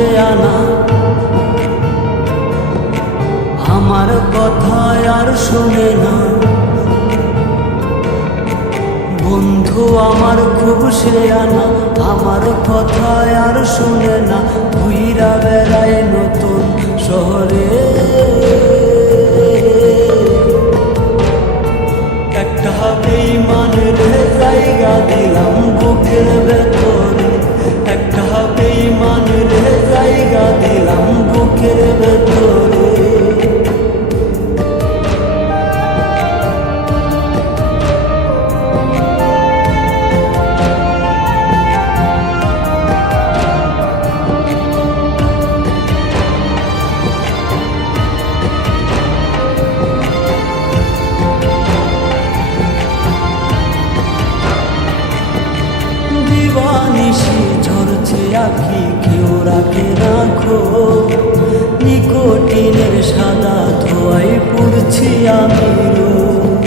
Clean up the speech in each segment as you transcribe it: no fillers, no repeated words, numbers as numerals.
সে আনা, আমার কথা আর শুনে না। বন্ধু আমার খুব সে আনা, আমার কথা আর শুনে না। ঘুইরা বেড়ায় নতুন শহরে, একটা বেঈমানের জায়গা দিলাম বুকের ভেতরে, একটা বেঈমানের জায়গা দিলাম বুকের ভেতরে। দিবানিশি ঝরছে আঁখি, কেউ রাখে রাখো। নিকোটিনের সাদা ধোঁয়ায় পড়ছি আমি রোজ।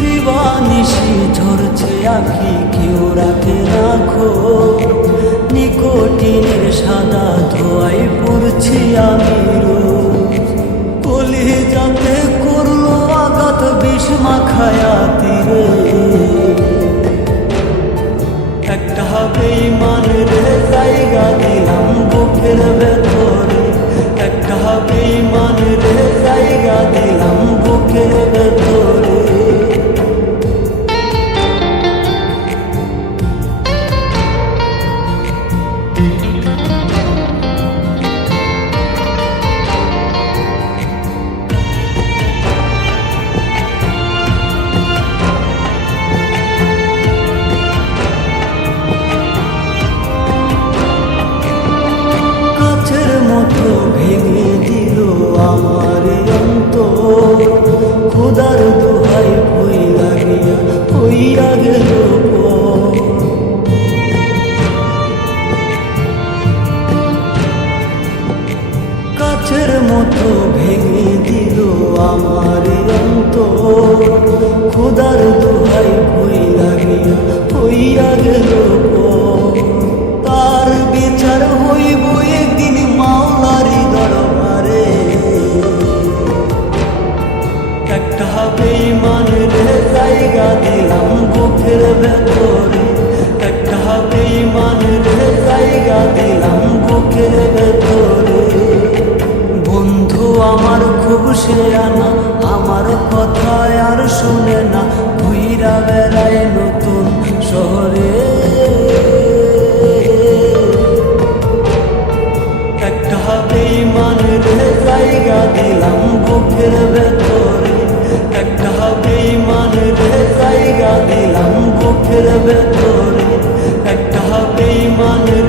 দিবানিশি ঝরছে আঁখি, কেউ রাখে রাখো। নিকোটিনের সাদা ধোঁয়ায় পড়ছি আমি রোজ। কলিজাতে করলো আঘাত বিষ মাখায়া তীরে, একটা বেঈমানের জায়গা দিলাম বুকের ভেতরে, একটা বেঈমানের জায়গা দিলাম বুকের ভেতরে। ভেঙে দিল আমার অন্তর, খোদার দোহাই হইয়া গিয়া হইয়া গেল পর। কাছের মতো ভেঙে দিল আমার অন্তর, খোদার দোহাই হইয়া গিয়া হইয়া গেল পর। তার বিচার হইব একদিন মাওলারি দরবারে, একটা বেঈমানের জায়গা দিলাম বুকের ভেতরে, একটা বেঈমানের জায়গা দিলাম বুকের ভেতরে। বন্ধু আমার খুব সে আনা, আমার কথা আর শুনে না। ঘুইরা বেড়ায় নতুন শহরে, একটা বেঈমানের জায়গা দিলাম বুকের ভেতরে, একটা বেঈমানের জায়গা দিলাম বুকের ভেতরে, একটা বেঈমানের